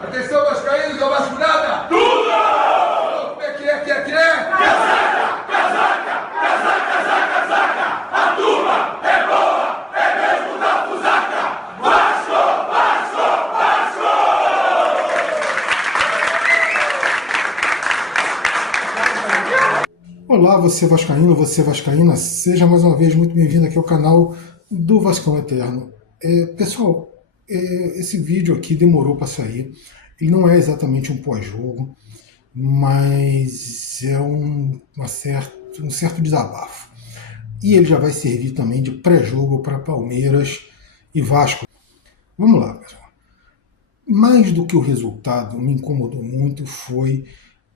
Atenção, vascaínos, é vasculhada! Tudo! Como é que é, Casaca, casaca, casaca, casaca, casaca! A turma é boa, é mesmo da fusaca! Vasco, Vasco, Vasco! Olá, você vascaíno, você vascaína, seja mais uma vez muito bem-vindo aqui ao canal do Vascão Eterno. Pessoal, esse vídeo aqui demorou para sair. Ele não é exatamente um pós-jogo, mas é um certo desabafo. E ele já vai servir também de pré-jogo para Palmeiras e Vasco. Vamos lá, pessoal. Mais do que o resultado, me incomodou muito foi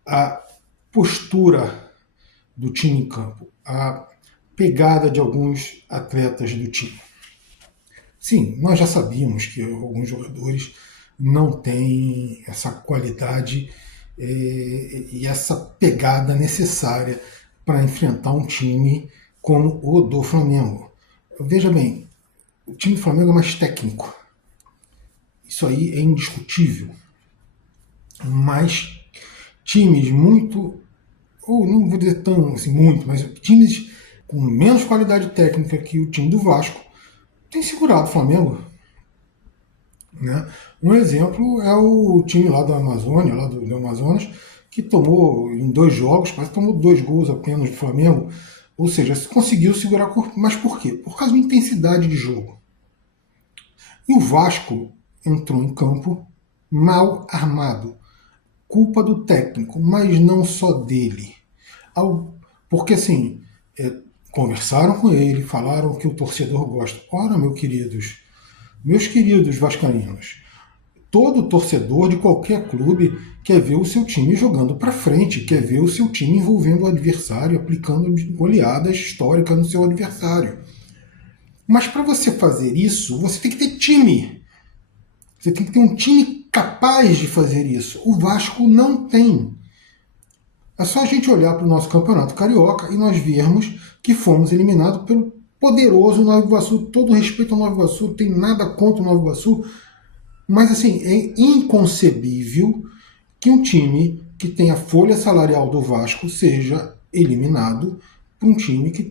a postura do time em campo, a pegada de alguns atletas do time. Sim, nós já sabíamos que alguns jogadores não têm essa qualidade e essa pegada necessária para enfrentar um time como o do Flamengo. Veja bem, o time do Flamengo é mais técnico. Isso aí é indiscutível. Mas times muito, ou não vou dizer tão assim, muito, mas times com menos qualidade técnica que o time do Vasco tem segurado o Flamengo. Né? Um exemplo é o time lá da Amazônia, lá do Amazonas, que tomou em 2 jogos, quase tomou 2 gols apenas do Flamengo. Ou seja, conseguiu segurar o corpo. Mas por quê? Por causa da intensidade de jogo. E o Vasco entrou em campo mal armado. Culpa do técnico, mas não só dele. Porque assim, conversaram com ele, falaram que o torcedor gosta. Ora, meus queridos vascaínos, todo torcedor de qualquer clube quer ver o seu time jogando para frente, quer ver o seu time envolvendo o adversário, aplicando goleadas históricas no seu adversário. Mas para você fazer isso, você tem que ter time. Você tem que ter um time capaz de fazer isso. O Vasco não tem. É só a gente olhar para o nosso campeonato carioca e nós vermos que fomos eliminados pelo poderoso Nova Iguaçu. Todo respeito ao Nova Iguaçu, não tem nada contra o Nova Iguaçu, mas assim, é inconcebível que um time que tem a folha salarial do Vasco seja eliminado por um time que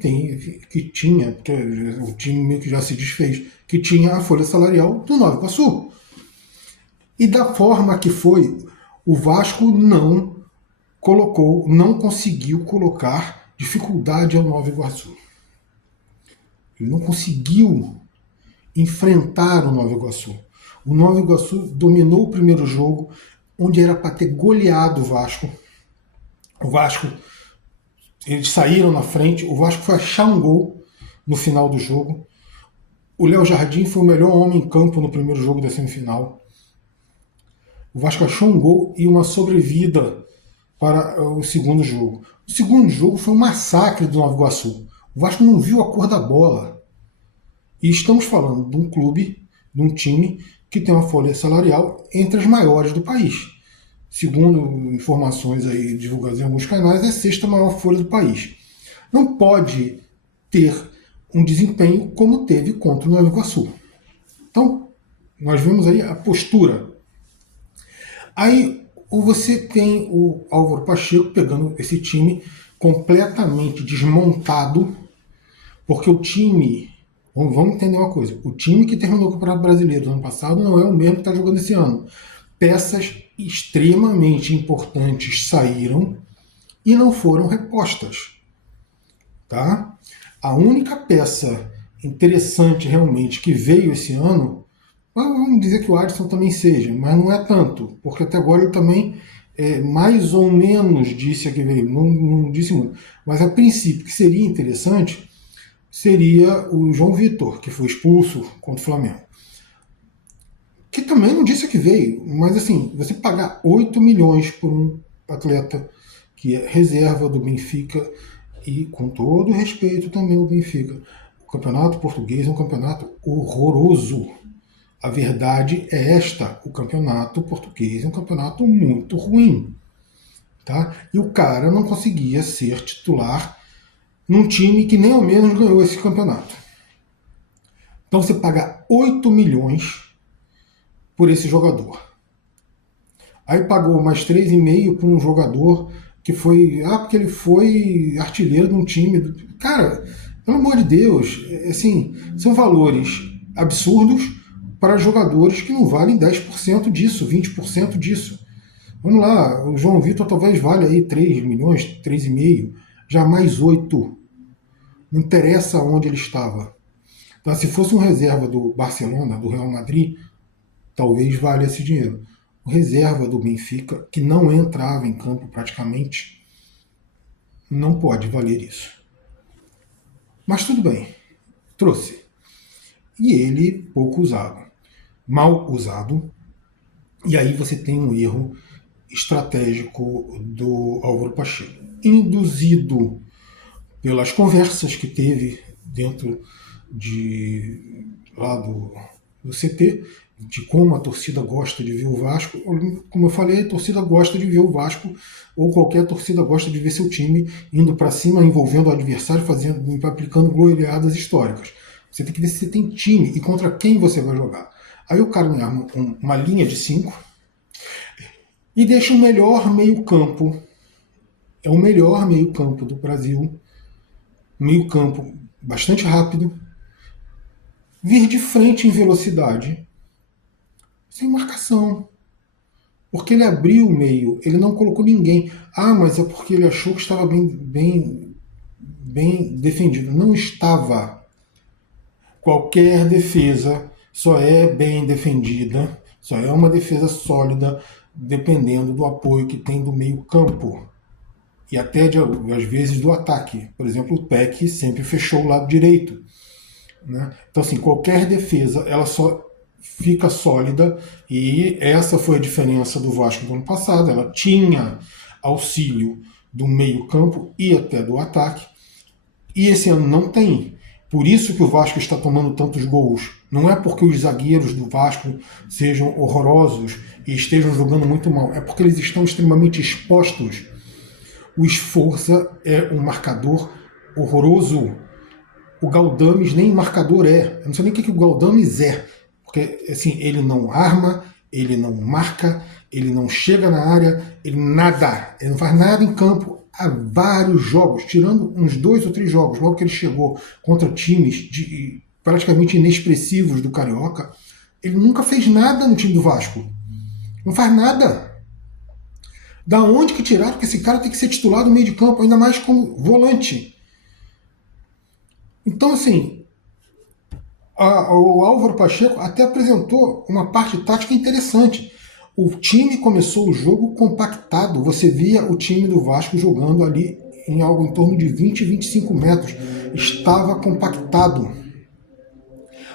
tinha, porque o time meio que já se desfez, que tinha a folha salarial do Nova Iguaçu. E da forma que foi, o Vasco não conseguiu colocar dificuldade ao Nova Iguaçu. Ele não conseguiu enfrentar o Nova Iguaçu. O Nova Iguaçu dominou o primeiro jogo, onde era para ter goleado o Vasco. Eles saíram na frente, o Vasco foi achar um gol no final do jogo. O Léo Jardim foi o melhor homem em campo no primeiro jogo da semifinal. O Vasco achou um gol e uma sobrevida para o segundo jogo. O segundo jogo foi um massacre do Nova Iguaçu. O Vasco não viu a cor da bola. E estamos falando de um clube, de um time que tem uma folha salarial entre as maiores do país. Segundo informações aí divulgadas em alguns canais, é a 6ª maior folha do país. Não pode ter um desempenho como teve contra o Nova Iguaçu. Então, nós vemos aí a postura. Aí você tem o Álvaro Pacheco pegando esse time completamente desmontado, porque o time, vamos entender uma coisa, o time que terminou o Campeonato Brasileiro no ano passado não é o mesmo que está jogando esse ano. Peças extremamente importantes saíram e não foram repostas. Tá? A única peça interessante realmente que veio esse ano, vamos dizer que o Adson também seja, mas não é tanto, porque até agora ele também mais ou menos disse a que veio, não disse muito. Mas a princípio, que seria interessante, seria o João Vitor, que foi expulso contra o Flamengo. Que também não disse a que veio, mas assim, você pagar 8 milhões por um atleta que é reserva do Benfica, e com todo respeito também ao Benfica, o campeonato português é um campeonato horroroso. A verdade é esta, o campeonato português é um campeonato muito ruim. Tá? E o cara não conseguia ser titular num time que nem ao menos ganhou esse campeonato. Então você paga 8 milhões por esse jogador. Aí pagou mais 3,5 para um jogador que foi... porque ele foi artilheiro de um time... Cara, pelo amor de Deus, assim, são valores absurdos para jogadores que não valem 10% disso, 20% disso. Vamos lá, o João Vitor talvez valha aí 3 milhões, 3,5, jamais 8. Não interessa onde ele estava. Então, se fosse um reserva do Barcelona, do Real Madrid, talvez valha esse dinheiro. O reserva do Benfica, que não entrava em campo praticamente, não pode valer isso. Mas tudo bem, trouxe. E ele pouco usado, mal usado. E aí você tem um erro estratégico do Álvaro Pacheco, induzido pelas conversas que teve dentro lá do CT, de como a torcida gosta de ver o Vasco. Como eu falei, a torcida gosta de ver o Vasco, ou qualquer torcida gosta de ver seu time indo para cima, envolvendo o adversário, aplicando goleadas históricas. Você tem que ver se você tem time e contra quem você vai jogar. Aí o cara me arma uma linha de 5 e deixa o melhor meio-campo. É o melhor meio-campo do Brasil. Meio-campo bastante rápido. Vir de frente em velocidade. Sem marcação. Porque ele abriu o meio, ele não colocou ninguém. Mas é porque ele achou que estava bem defendido. Não estava. Qualquer defesa só é bem defendida, só é uma defesa sólida, dependendo do apoio que tem do meio campo. E até, às vezes, do ataque. Por exemplo, o Peck sempre fechou o lado direito. Né? Então, assim, qualquer defesa, ela só fica sólida, e essa foi a diferença do Vasco do ano passado. Ela tinha auxílio do meio campo e até do ataque, e esse ano não tem. Por isso que o Vasco está tomando tantos gols. Não é porque os zagueiros do Vasco sejam horrorosos e estejam jogando muito mal, é porque eles estão extremamente expostos. O Sforza é um marcador horroroso. O Galdames nem marcador é. Eu não sei nem o que o Galdames é. Porque assim, ele não arma, ele não marca, ele não chega na área, ele nada. Ele não faz nada em campo há vários jogos, tirando uns 2 ou 3 jogos, logo que ele chegou contra times praticamente inexpressivos do Carioca. Ele nunca fez nada no time do Vasco. Não faz nada. Da onde que tiraram que esse cara tem que ser titular do meio de campo, ainda mais como volante? Então, assim, o Álvaro Pacheco até apresentou uma parte tática interessante. O time começou o jogo compactado. Você via o time do Vasco jogando ali em algo em torno de 20, 25 metros. Estava compactado.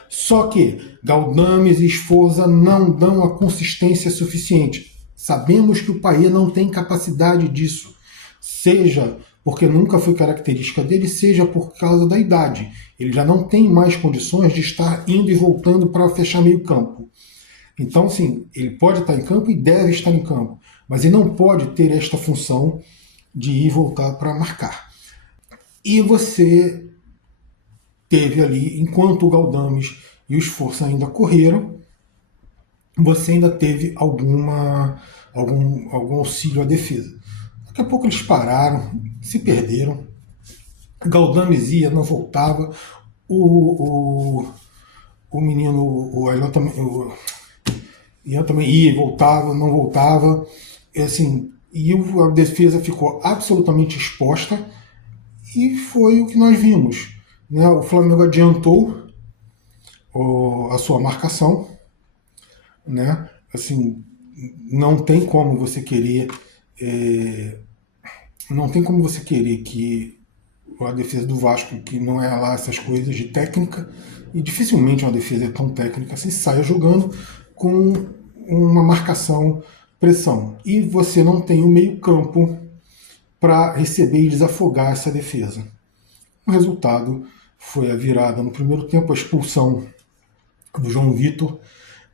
Só que Galdames e Sforza não dão a consistência suficiente. Sabemos que o Payet não tem capacidade disso. Seja porque nunca foi característica dele, seja por causa da idade. Ele já não tem mais condições de estar indo e voltando para fechar meio campo. Então, sim, ele pode estar em campo e deve estar em campo, mas ele não pode ter esta função de ir e voltar para marcar. E você teve ali, enquanto o Galdames e o Sforza ainda correram, você ainda teve algum auxílio à defesa. Daqui a pouco eles pararam, se perderam. Galdames ia, não voltava. O menino, o Aylan também ia e voltava, não voltava. E, assim, a defesa ficou absolutamente exposta, e foi o que nós vimos. Né? O Flamengo adiantou a sua marcação. Né? Assim, não tem como você querer que a defesa do Vasco, que não é lá essas coisas de técnica, e dificilmente uma defesa é tão técnica assim, saia jogando com uma marcação, pressão. E você não tem o meio campo para receber e desafogar essa defesa. O resultado foi a virada no primeiro tempo, a expulsão do João Vitor,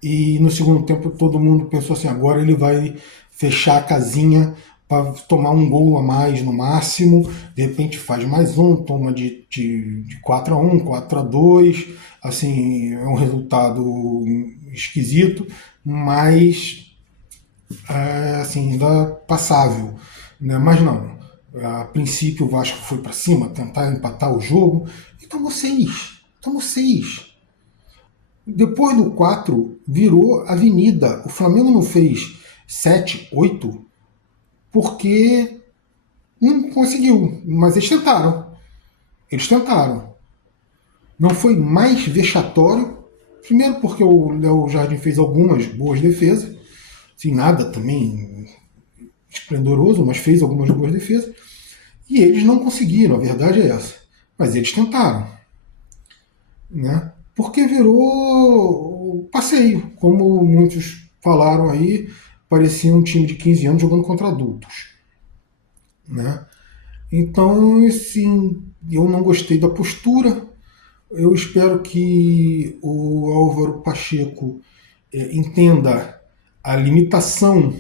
e no segundo tempo todo mundo pensou assim, agora ele vai fechar a casinha para tomar um gol a mais no máximo, de repente faz mais um, toma de 4-1, 4-2, assim, é um resultado esquisito, mas assim, ainda passável, né? Mas não. A princípio o Vasco foi para cima, tentar empatar o jogo e tomou 6. Tomou 6. Depois do 4, virou avenida. O Flamengo não fez 7, 8, porque não conseguiu. Mas eles tentaram. Eles tentaram. Não foi mais vexatório. Primeiro porque o Léo Jardim fez algumas boas defesas. Assim, nada também esplendoroso, mas fez algumas boas defesas. E eles não conseguiram, a verdade é essa. Mas eles tentaram. Né? Porque virou passeio, como muitos falaram aí, parecia um time de 15 anos jogando contra adultos. Né? Então, assim, eu não gostei da postura. Eu espero que o Álvaro Pacheco entenda a limitação.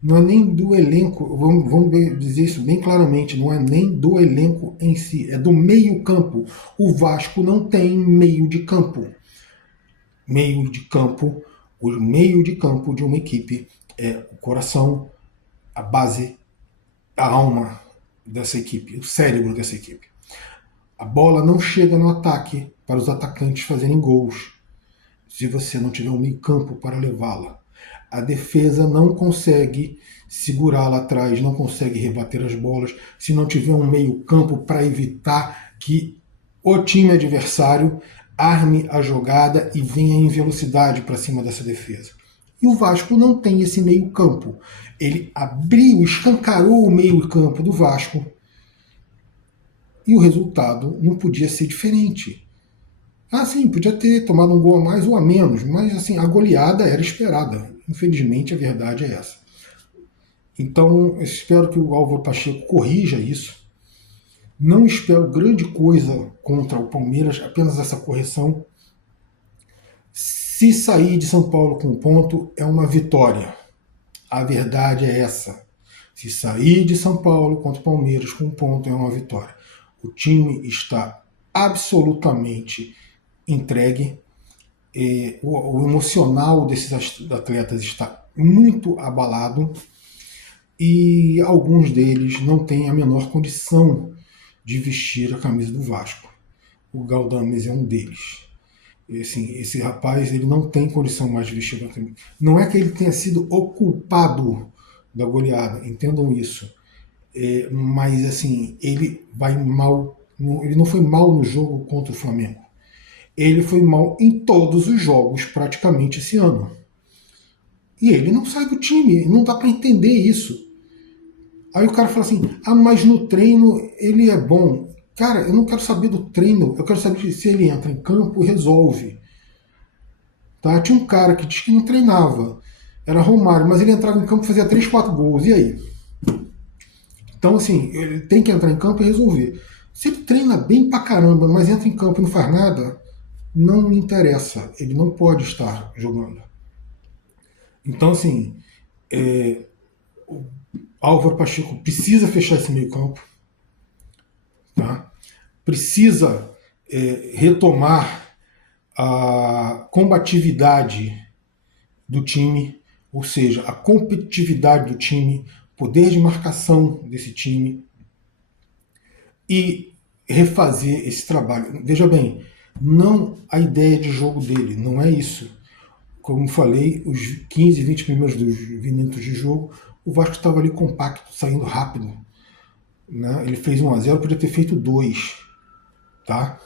Não é nem do elenco, vamos dizer isso bem claramente, não é nem do elenco em si, é do meio-campo. O Vasco não tem meio de campo. Meio de campo, o meio de campo de uma equipe é o coração, a base, a alma dessa equipe, o cérebro dessa equipe. A bola não chega no ataque para os atacantes fazerem gols se você não tiver um meio campo para levá-la. A defesa não consegue segurar lá atrás, não consegue rebater as bolas se não tiver um meio campo para evitar que o time adversário arme a jogada e venha em velocidade para cima dessa defesa. E o Vasco não tem esse meio campo. Ele abriu, escancarou o meio campo do Vasco e o resultado não podia ser diferente. Ah, sim, podia ter tomado um gol a mais ou a menos, mas assim, a goleada era esperada. Infelizmente, a verdade é essa. Então, eu espero que o Álvaro Pacheco corrija isso. Não espero grande coisa contra o Palmeiras, apenas essa correção. Se sair de São Paulo com um ponto, é uma vitória. A verdade é essa. Se sair de São Paulo contra o Palmeiras com um ponto, é uma vitória. O time está absolutamente entregue. O emocional desses atletas está muito abalado e alguns deles não têm a menor condição de vestir a camisa do Vasco. O Galdames é um deles. Assim, esse rapaz ele não tem condição mais de vestir a camisa. Não é que ele tenha sido o culpado da goleada, entendam isso. Mas assim, ele vai mal. Ele não foi mal no jogo contra o Flamengo. Ele foi mal em todos os jogos praticamente esse ano. E ele não sai do time, não dá para entender isso. Aí o cara fala assim, mas no treino ele é bom. Cara, eu não quero saber do treino, eu quero saber se ele entra em campo e resolve. Tá? Tinha um cara que disse que não treinava, era Romário, mas ele entrava em campo e fazia 3, 4 gols, e aí? Então assim, ele tem que entrar em campo e resolver. Se ele treina bem pra caramba, mas entra em campo e não faz nada, não me interessa, ele não pode estar jogando. Então, assim, o Álvaro Pacheco precisa fechar esse meio campo, tá? Precisa retomar a combatividade do time, ou seja, a competitividade do time, poder de marcação desse time e refazer esse trabalho. Veja bem, não a ideia de jogo dele, não é isso. Como falei, os 15, 20 primeiros minutos de jogo, o Vasco estava ali compacto, saindo rápido. Né? Ele fez 1-0, podia ter feito 2. Tá?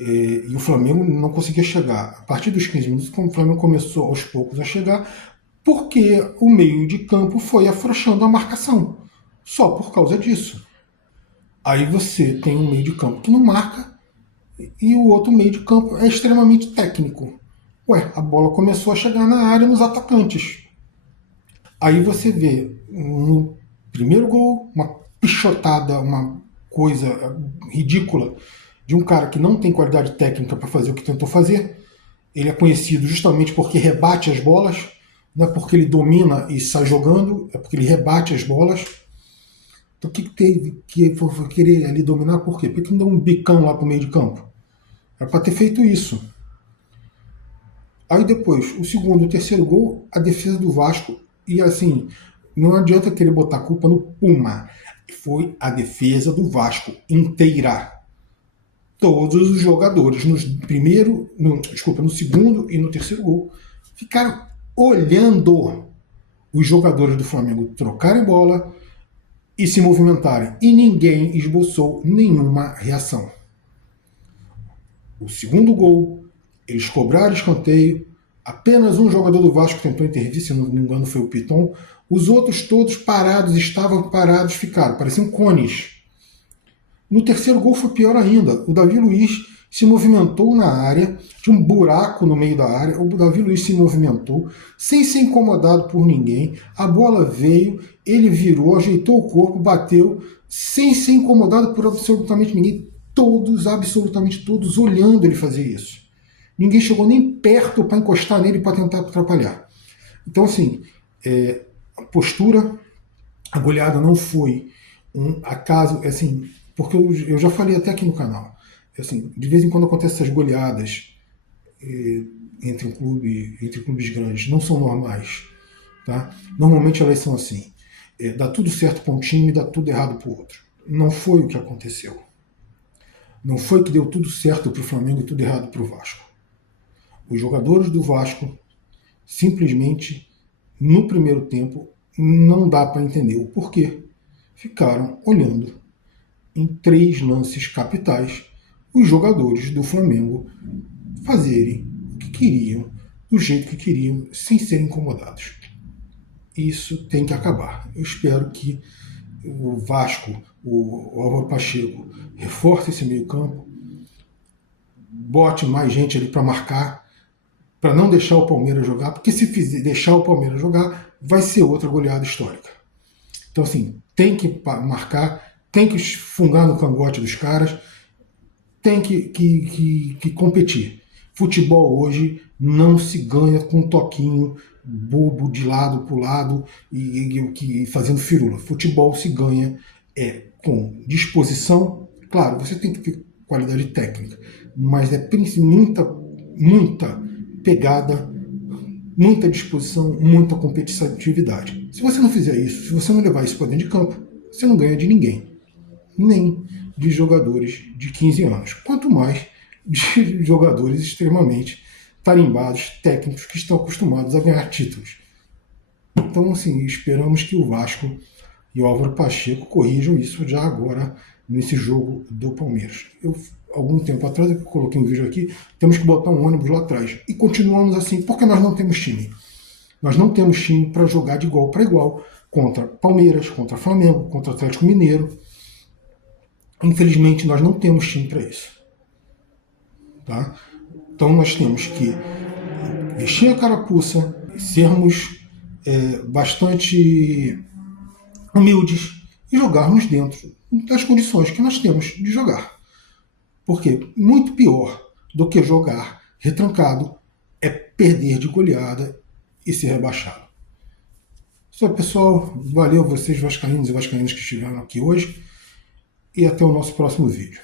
E o Flamengo não conseguia chegar. A partir dos 15 minutos, o Flamengo começou aos poucos a chegar, porque o meio de campo foi afrouxando a marcação. Só por causa disso. Aí você tem um meio de campo que não marca, e o outro meio de campo é extremamente técnico. A bola começou a chegar na área nos atacantes. Aí você vê no primeiro gol uma pichotada, uma coisa ridícula de um cara que não tem qualidade técnica para fazer o que tentou fazer. Ele é conhecido justamente porque rebate as bolas, não é porque ele domina e sai jogando, é porque ele rebate as bolas. Então o que teve que querer ali dominar? Por quê? Porque não deu um bicão lá para o meio de campo. Era para ter feito isso. Aí depois, o segundo e o terceiro gol, a defesa do Vasco E assim, não adianta querer botar a culpa no Puma. Foi a defesa do Vasco inteira. Todos os jogadores no segundo e no terceiro gol ficaram olhando os jogadores do Flamengo trocarem bola e se movimentarem. E ninguém esboçou nenhuma reação. O segundo gol, eles cobraram escanteio. Apenas um jogador do Vasco tentou intervir, se não me engano foi o Piton. Os outros todos parados, estavam parados, ficaram, pareciam cones. No terceiro gol foi pior ainda. O Davi Luiz se movimentou na área, tinha um buraco no meio da área, o Davi Luiz se movimentou, sem ser incomodado por ninguém, a bola veio, ele virou, ajeitou o corpo, bateu, sem ser incomodado por absolutamente ninguém, todos, absolutamente todos, olhando ele fazer isso. Ninguém chegou nem perto para encostar nele para tentar atrapalhar. Então, assim, a postura, a goleada não foi um acaso, assim, porque eu já falei até aqui no canal, assim, de vez em quando acontecem essas goleadas entre clubes grandes, não são normais. Tá? Normalmente elas são assim, dá tudo certo para um time e dá tudo errado para o outro. Não foi o que aconteceu. Não foi que deu tudo certo para o Flamengo e tudo errado para o Vasco. Os jogadores do Vasco, simplesmente, no primeiro tempo, não dá para entender o porquê. Ficaram olhando em 3 lances capitais os jogadores do Flamengo fazerem o que queriam, do jeito que queriam, sem serem incomodados. Isso tem que acabar. Eu espero que o Vasco, o Álvaro Pacheco, reforce esse meio campo, bote mais gente ali para marcar, para não deixar o Palmeiras jogar, porque se deixar o Palmeiras jogar, vai ser outra goleada histórica. Então, assim, tem que marcar, tem que fungar no cangote dos caras, tem que competir. Futebol hoje não se ganha com um toquinho bobo de lado para o lado e fazendo firula. Futebol se ganha com disposição. Claro, você tem que ter qualidade técnica, mas é muita pegada, muita disposição, muita competitividade. Se você não fizer isso, se você não levar isso para dentro de campo, você não ganha de ninguém. Nem de jogadores de 15 anos. Quanto mais de jogadores extremamente tarimbados, técnicos, que estão acostumados a ganhar títulos. Então, assim, esperamos que o Vasco e o Álvaro Pacheco corrijam isso já agora nesse jogo do Palmeiras. Algum tempo atrás, eu coloquei um vídeo aqui, temos que botar um ônibus lá atrás. E continuamos assim, porque nós não temos time. Nós não temos time para jogar de igual para igual contra Palmeiras, contra Flamengo, contra Atlético Mineiro. Infelizmente, nós não temos time para isso. Tá? Então, nós temos que vestir a carapuça, sermos bastante humildes e jogarmos dentro das condições que nós temos de jogar. Porque muito pior do que jogar retrancado é perder de goleada e ser rebaixado. Isso aí, pessoal. Valeu vocês, vascaínos e vascaínas que estiveram aqui hoje. E até o nosso próximo vídeo.